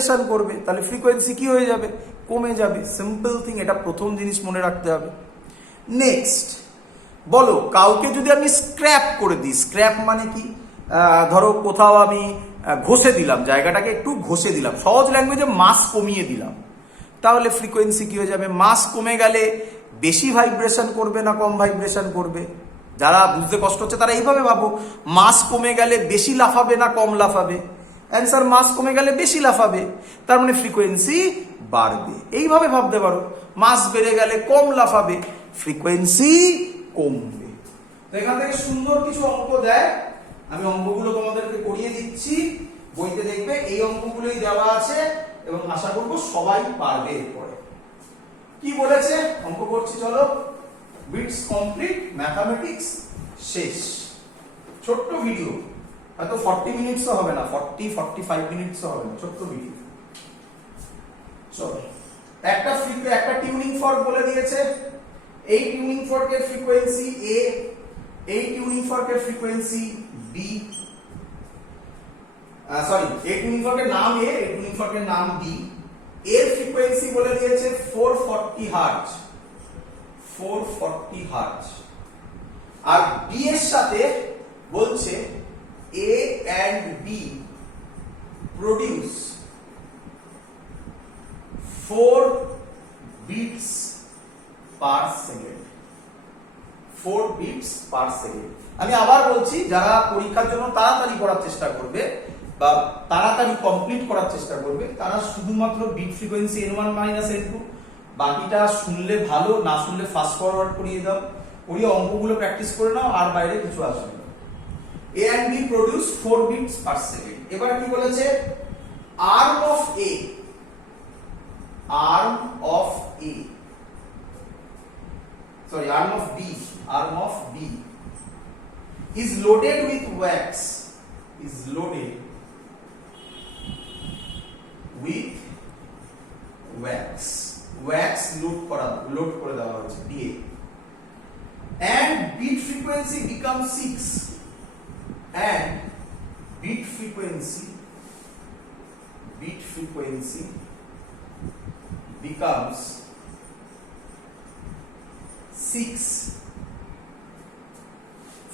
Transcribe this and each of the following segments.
Vibration করবে, তাহলে frequency কি হয়ে যাবে? কমে যাবে। সিম্পল থিং, এটা প্রথম জিনিস মনে রাখতে হবে। নেক্সট, বলো কাউকে যদি আমি স্ক্র্যাপ করে দিই, স্ক্র্যাপ মানে কি? ধরো কোথাও আমি ঘষে দিলাম, জায়গাটাকে একটু ঘষে দিলাম, সহজ ল্যাঙ্গুয়েজে মাস কমিয়ে দিলাম, তাহলে ফ্রিকোয়েন্সি কি হয়ে যাবে? মাস কমে গেলে বেশি ভাইব্রেশন করবে না কম ভাইব্রেশন করবে? যারা বুঝতে কষ্ট হচ্ছে তারা এইভাবে ভাবো, মাস কমে গেলে বেশি লাফাবে না কম লাফাবে? অ্যান্সার, মাস কমে গেলে বেশি লাফাবে, তার মানে ফ্রিকোয়েন্সি বাড়বে। এইভাবে ভাবতে পারো, মাস বেড়ে গেলে কম লাফাবে, ফ্রিকোয়েন্সি কমবে। তো এখান থেকে সুন্দর কিছু অঙ্ক দেয়, আমি অঙ্কগুলো তোমাদেরকে করিয়ে দিচ্ছি, বইতে দেখবে এই অঙ্কগুলোই দেওয়া আছে এবং আশা করবো সবাই পারবে। এরপরে কি বলেছে অঙ্ক করছি, চলো। বিটস কমপ্লিট, ম্যাথামেটিক্স শেষ। ছোট্ট ভিডিও, হয়তো 40 মিনিটসও হবে না, 45 মিনিটসও হবে না, ছোট্ট ভিডিও। চলো, একটা টিউনিং ফর্ক বলে দিয়েছে, এই টিউনিং ফর্কের ফ্রিকোয়েন্সি এ, এই টিউনিং ফর্কের ফ্রিকোয়েন্সি বি, সরি, এই টিউনিং ফর্কের নাম এ, এই টিউনিং ফর্কের নাম বি, এর ফ্রিকোয়েন্সি বলে দিয়েছে 440 হার্টজ, 440 হার্টজ। আর বি এর সাথে বলছে A and B produce 4 beats per second, 4 beats per second. আমি আবার বলছি, যারা পরীক্ষার জন্য তাড়াতাড়ি করার চেষ্টা করবে বা তাড়াতাড়ি কমপ্লিট করার চেষ্টা করবে, তারা শুধুমাত্র বিট ফ্রিকোয়েন্সি n1 n2, বাকিটা শুনলে ভালো, না শুনলে ফাস্ট ফরওয়ার্ড করিয়ে দাও, করিয়ে অঙ্কগুলো প্র্যাকটিস করে নাও, আর বাইরে কিছু আসবে না। A and B produce 4 beats per second. এবার কি বলেছে? Arm of A, arm of A, sorry, arm of B is loaded with wax, is loaded with wax load করে দেওয়া হয়েছে DA, and beat frequency becomes 6, and beat frequency becomes 6.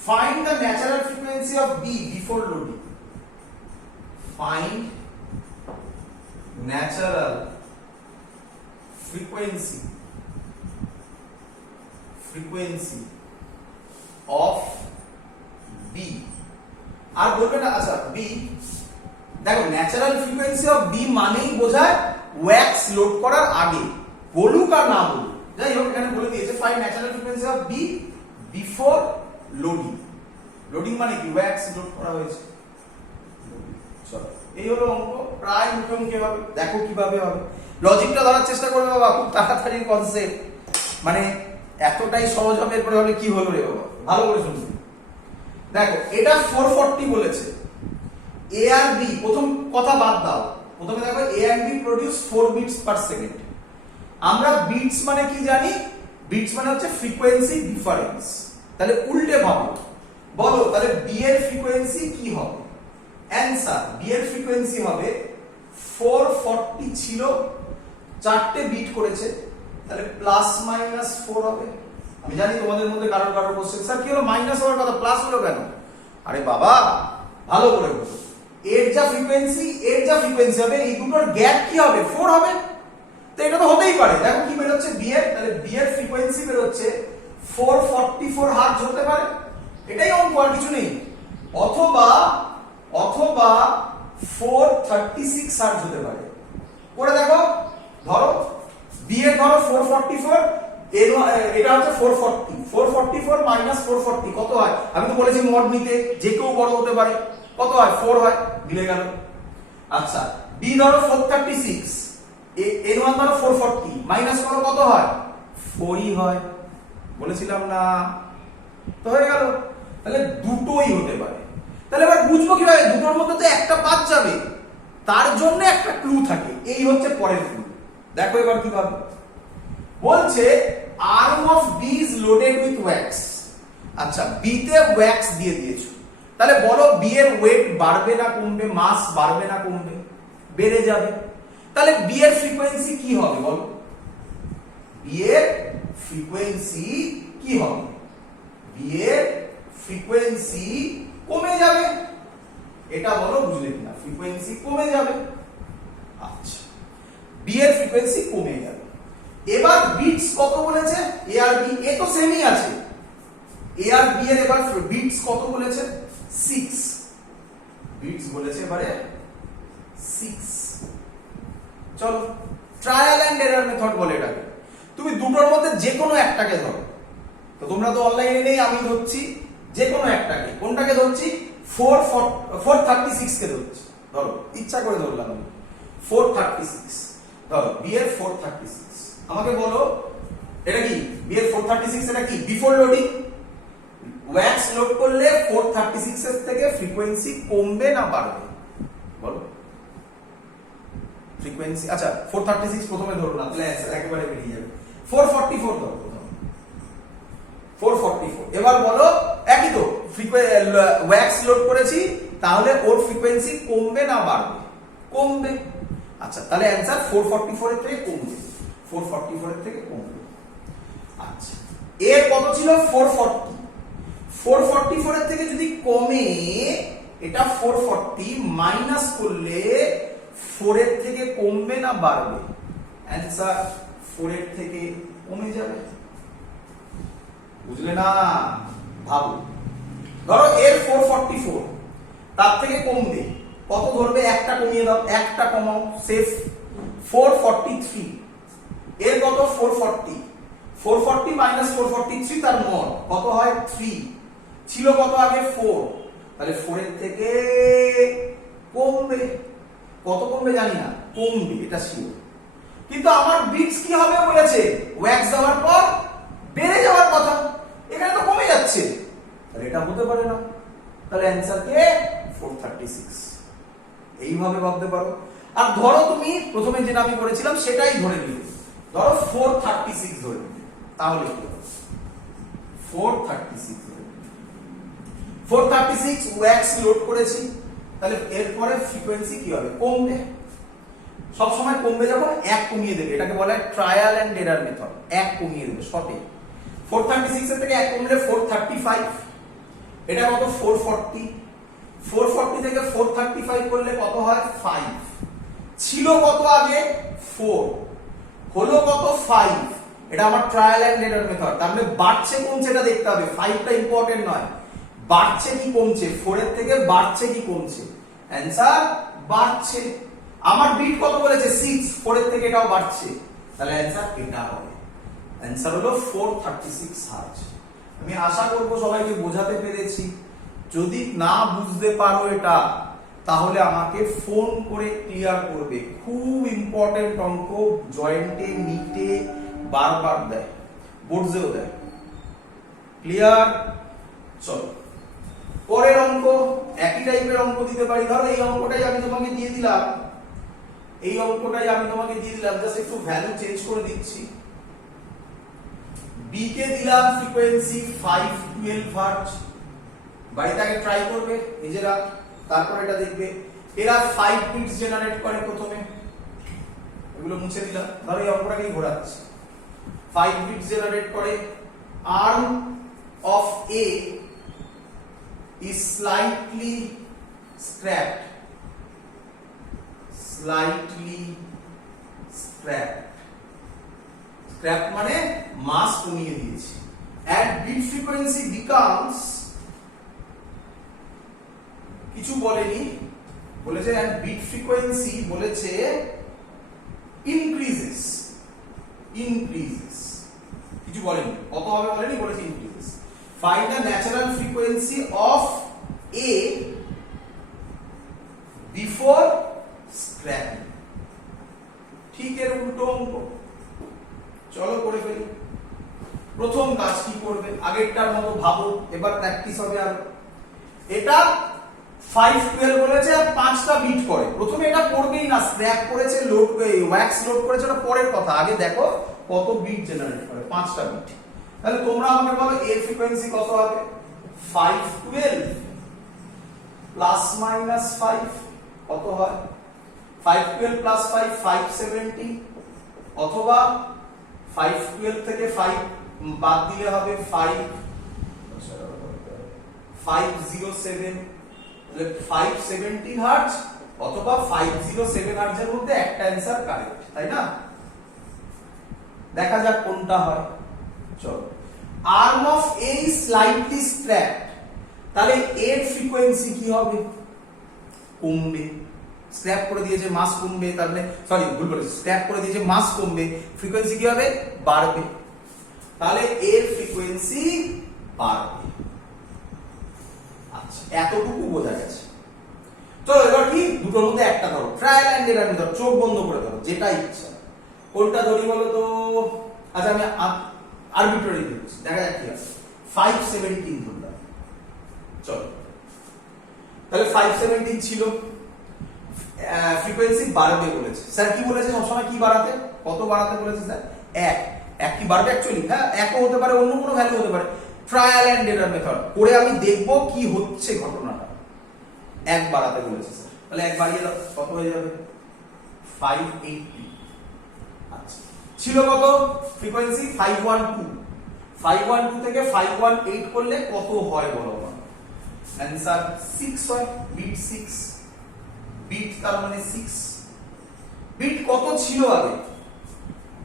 Find the natural frequency of B before loading. Find natural frequency of B. আর বলবে না, আচ্ছা B, দেখো natural frequency of B মানেই বোঝায় wax load করার আগে, বলুক আর না বলুক, যাই হোক এখানে বলে দিয়েছে find natural frequency of B before loading. Loading মানে কি? ওয়্যাক্স লোড করা হয়েছে। চলো, এই হলো অঙ্ক, প্রায় মুখোমুখি হবে, দেখো কিভাবে হবে। লজিকটা ধরার চেষ্টা করবে বাবা, খুব তাড়াতাড়ি কনসেপ্ট, মানে এতটাই সহজ হবে। এরপরে হলে কি হলো রে বাবা, ভালো করে শুনবে। দেখো এটা 440 বলেছে, এ আর বি, প্রথম কথা বাদ দাও, প্রথমে দেখো A and B produce 4 beats per second. আমরা বিটস মানে কি জানি? বিটস মানে হচ্ছে ফ্রিকোয়েন্সি ডিফারেন্স। তাহলে উল্টে ভাবো, বলো তাহলে বি এর ফ্রিকোয়েন্সি কি হবে? অ্যানসার, বি এর ফ্রিকোয়েন্সি হবে 440 ছিল, 4টে বিট করেছে, তাহলে প্লাস মাইনাস 4 হবে। আমি জানি তোমাদের মধ্যে কারোর কোশ্চেন, স্যার কি হলো মাইনাস হওয়ার কথা, প্লাস হলো কেন? আরে বাবা ভালো করে বলো, এর যা ফ্রিকোয়েন্সি হবে, এই দুটোর গ্যাপ কি হবে? 4 হবে। তো এটা তো হতেই পারে, দেখো কি বের হচ্ছে বি এর, তাহলে বি এর ফ্রিকোয়েন্সি বের হচ্ছে 444 হার্টজ হতে পারে, এটাই অঙ্ক, আর কিছু নেই। অথবা 436 হার্টজ হতে পারে। করে দেখো, ধরো বি এর ধরো 444, এটা হচ্ছে 444 মাইনাস 440 কত হয়? আমি তো বলেছি মড নিতে, যে কেউ বড় হতে পারে, কত হয়? 4 হয়, মিলে গেল। আচ্ছা, বি ধরো 436, n1 ধরো 440, মাইনাস করো কত হয়? 4ই হয়, বলেছিলাম না? তো হয়ে গেল, তাহলে দুটোই হতে পারে। তাহলে এবার বুঝবো কিভাবে? দুটোর মধ্যে তো একটা বাদ যাবে, তার জন্য একটা ক্লু থাকে, এই হচ্ছে পরের ক্লু। দেখো এবার কিভাবে বলছে, arm of B is loaded with wax. আচ্ছা, বি তে ওয়্যাক্স দিয়ে দিয়েছো, তাহলে বলো বি এর ওয়েট বাড়বে না কমবে? মাস বাড়বে না কমবে? বেড়ে যাবে। তাহলে বি এর ফ্রিকোয়েন্সি কি হবে বলো? বি এর ফ্রিকোয়েন্সি কি হবে? বি এর ফ্রিকোয়েন্সি কমে যাবে। এটা বলো বুঝলে কিনা? ফ্রিকোয়েন্সি কমে যাবে। আচ্ছা, বি এর ফ্রিকোয়েন্সি কমে যাবে। এবার বিটস কত বলেছে? এ আর বি, এ তো সেমই আছে। এ আর বি এর এবার বিটস কত বলেছে? 6 বিটস বলেছে এবারে 6। চলো ট্রায়াল এন্ড এরর মেথড বলে এটাকে। তুমি দুটোর মধ্যে যে কোনো একটাকে ধরো। তো তোমরা তো অনলাইনে নেই, আমি ধরছি যে কোনো একটাকে। কোনটাকে ধরছি? 436 কে ধরছি। ধরো, ইচ্ছা করে ধরলাম আমি 436। ধরো বি এর 436। আমাকে বলো এটা কি? বি এর 436 এটা কি? Before loading. ওয়্যাক্স লোড করলে 436 এর থেকে ফ্রিকোয়েন্সি কমবে না বাড়বে? বলো ফ্রিকোয়েন্সি। আচ্ছা 436 প্রথমে ধরো না, তাহলে অ্যানসার একেবারে বেরিয়ে যাবে। 444 ধরো প্রথমে, 444। এবার বলো একই তো, ওয়্যাক্স লোড করেছি, তাহলে ওর ফ্রিকোয়েন্সি কমবে না বাড়বে? কমবে। আচ্ছা তাহলে অ্যানসার 444 এর থেকে কমবে। 444 এর থেকে কমবে। আচ্ছা এর কত ছিল? 440। 444 এর থেকে যদি কমে, এটা 440 মাইনাস করলে 4 এর থেকে কমবে না বাড়বে? অ্যানসার 4 এর থেকে কমে যাবে। বুঝলে না? ভাবো, ধরো এর 444, তার থেকে কমবে কত ধরবে? একটা কমিয়ে দাও, একটা কমাও, সেফ। 443। এর কত? 440। 440 মাইনাস 443 তার মড কত হয়? 3। ছিল কত আগে? 4। তাহলে 4 এর থেকে কমবে। কত কমবে জানি না, কমবে এটা শিওর। কিন্তু আমার বিটস কি হবে বলেছে? ওয়্যাক্স দেওয়ার পর বেড়ে যাওয়ার কথা, এখানে তো কমে যাচ্ছে। তাহলে এটা হতে পারে না। তাহলে অ্যানসার কে? 436। এইভাবে ভাবতে পারো। আর ধরো তুমি প্রথমে যেটা আমি করেছিলাম সেটাই ধরে নিলে, ধরো 436 ধরে নিলে, তাহলে কি হবে? 436 ধরে নিলে, 436 ওয়্যাক্স লোড করেছি, তাহলে এরপরে ফ্রিকোয়েন্সি কি হবে? কমবে। সব সময় কমবে যখন 1 কমিয়ে দেবে, এটাকে বলা হয় ট্রায়াল এন্ড এরর মেথড। 1 কমিয়ে দেবে সঠিক। 436 এর থেকে 1 কমলে 435। এটা কত? 440। 440 থেকে 435 করলে কত হয়? 5। ছিল কত আগে? 4। হলো কত? 5। এটা আমার ট্রায়াল এন্ড এরর মেথড। তার মানে বাড়ছে কমছে এটা দেখতে হবে। 5টা ইম্পর্টেন্ট নয়, বাড়ছে কি কমছে, 4 এর থেকে বাড়ছে কি কমছে? অ্যানসার বাড়ছে। আমার বিট কত বলেছে? 6। 4 এর থেকে এটাও বাড়ছে, তাহলে অ্যানসার এটা হবে। অ্যানসার হলো 436 হার্জ। আমি আশা করব সবাইকে বোঝাতে পেরেছি। যদি না বুঝতে পারো এটা, তাহলে আমাকে ফোন করে ক্লিয়ার করবে। খুব ইম্পর্টেন্ট অঙ্ক, জয়েন্টে নিটে বারবার দেয়, বোর্ডসেও দেয়। ক্লিয়ার? চলো পরের অঙ্ক। একই টাইপের অঙ্ক দিতে পারি। ধরো এই অঙ্কটাই আমি তোমাকে দিয়ে দিলাম, এই অঙ্কটাই আমি তোমাকে দিয়ে দিলাম, জাস্ট একটু ভ্যালু চেঞ্জ করে দিচ্ছি। বি কে দিলাম ফ্রিকোয়েন্সি 512 হার্টজ। বাড়িতে আগে ট্রাই করবে নিজেরা, তারপর এটা দেখবে। এরা 5 বিটস জেনারেট করে প্রথমে, এগুলো মুছে দিলাম। ধরো এই অঙ্কটাকেই ঘোরাচ্ছি। 5 বিটস জেনারেট করে। Arm of A is slightly scrapped. Slightly scrapped. Scrapped মানে মাস কমিয়ে দিয়েছে। And bit frequency becomes, কিছু বলেনি, বলেছে and bit frequency বলেছে increases. কিছু বলেনি, কত হবে বলেনি, বলেছে increases. Find the natural frequency of A before scrapping. ঠিক এর উল্টো অঙ্ক। চলো করে ফেলি। প্রথম কাজ কি করবে? আগেরটার মতো ভাবো, এবার প্র্যাকটিস হবে। আর এটা 512 বলেছে আর 5টা বিট করে। প্রথমে এটা করবেই না, স্ক্র্যাপ করেছে, লোড ওয়্যাক্স লোড করেছে, ওটা পরের কথা। আগে দেখো কত বিট জেনারেট করে, 5টা বিট। তাহলে তোমরা আমাকে বলো এর ফ্রিকোয়েন্সি কত হবে? 512 প্লাস মাইনাস 5 কত হয়? 512 প্লাস 5 570 অথবা 512 থেকে 5 বাদ দিলে হবে 507 517 হার্টজ অথবা 507 হার্টজের মধ্যে একটা অ্যানসার কারেক্ট, তাই না? দেখা যাক কোনটা হয়। চলো, আর্ম অফ এ স্লাইটলি স্ট্র্যাপড, তাহলে এর ফ্রিকোয়েন্সি কি হবে? কমবে। স্ট্র্যাপ করে দিয়েছে মাস কমবে, তার মানে সরি ভুল বলেছি, স্ট্র্যাপ করে দিয়েছে মাস কমবে, ফ্রিকোয়েন্সি কি হবে? বাড়বে। তাহলে এর ফ্রিকোয়েন্সি বাড়বে। আচ্ছা, এতটুকু বোঝা গেছে। তো এবার কি, দুটোর মধ্যে একটা ধরো, ট্রায়াল এন্ড এরার মেথড, চোখ বন্ধ করে ধরো, যেটা ইচ্ছা। কোনটা ধরি বলো তো? আচ্ছা, আমি আরবিট্রারি দিচ্ছি, দেখা যাক কি হয়। 517 ধরলাম। চলো, তাহলে 517 ছিল, ফ্রিকোয়েন্সি বাড়বে বলেছে। স্যার কি বলেছে সবসময়? কি বাড়াতে? কত বাড়াতে বলেছে স্যার? 1 কি বাড়বে অ্যাকচুয়ালি? হ্যাঁ, 1ও হতে পারে, অন্য কোনো ভ্যালু হতে পারে। ট্রায়াল এন্ড এরার মেথড করে আমি দেখব কি হচ্ছে ঘটনাটা। 1 বাড়াতে বলেছে স্যার, তাহলে 1 বাড়িয়ে দাও, কত হয়ে যাবে? 580। আচ্ছা, ছিল কত ফ্রিকোয়েন্সি? 512 থেকে 518 করলে কত হয় বলো? অ্যানসার 6 হয়, বিট 6, বিট তার মানে 6। বিট কত ছিল আগে?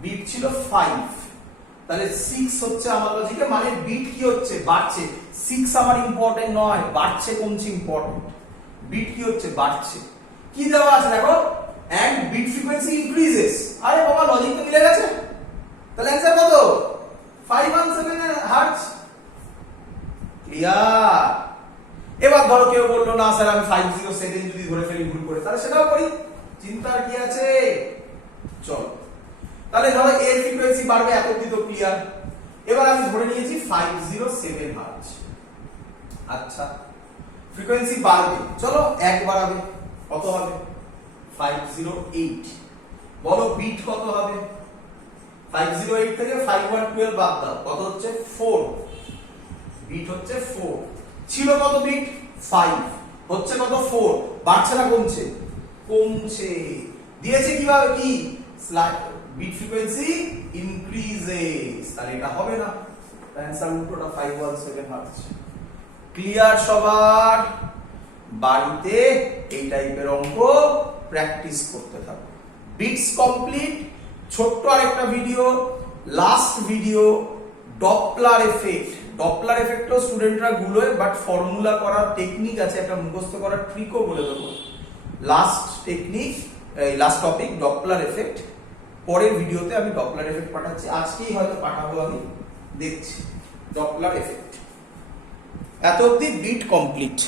বিট ছিল 5, তাহলে 6 হচ্ছে আমার লজিকে, মানে বিট কি হচ্ছে? বাড়ছে। 6 আমার ইম্পর্টেন্ট নয়, বাড়ছে কমছে ইম্পর্টেন্ট। বিট কি হচ্ছে? বাড়ছে। কি দেওয়া আছে দেখো, এন্ড বিট ফ্রিকোয়েন্সি ইনক্রিজেস। আরে বাবা, লজিক তো মিলে গেছে। তাহলে অ্যানসার কত? 517 হার্টজ। ক্লিয়ার? এবার ধরো কেউ বললো না স্যার আমি 507 যদি ধরে ফেলি ভুল করে, তাহলে সেটাও করি, চিন্তার কি আছে? চলো, তাহলে ধরো এর ফ্রিকোয়েন্সি বাড়বে, এত অবধি তো ক্লিয়ার। এবার আমি ধরে নিয়েছি 507 হার্টজ। আচ্ছা, ফ্রিকোয়েন্সি বাড়বে, চলো 1 বাড়াবে, কত হবে? 508। বলো বিট কত হবে? 508 থেকে 512 বাদ দাও, কত হচ্ছে? 4। বিট হচ্ছে 4। ছিল কত বিট? 5, হচ্ছে কত? 4। বাড়ছে না কমছে? কমছে। দিয়েছে কিভাবে? কি বিট ফ্রিকোয়েন্সি ইনক্রিজেস, তাহলে এটা হবে না। অ্যানসার উল্টোটা, 517 হার্টজ। ক্লিয়ার সবার? বাড়িতে এই টাইপের অঙ্ক প্র্যাকটিস করতে থাকো। Beats complete. ছোট্ট আরেকটা video, last video, Doppler effect. Doppler এফেক্টও স্টুডেন্টরা গুলোয়, বাট ফর্মুলা করার টেকনিক আছে, একটা মুখস্থ করার ট্রিকও বলে দেবো। Last technique, last topic Doppler effect. পরের ভিডিওতে আমি ডপলার এফেক্ট পাঠাচ্ছি, আজকেই হয়তো পাঠাবো, আমি দেখছি ডপলার এফেক্ট। এত অবধি বিট কমপ্লিট।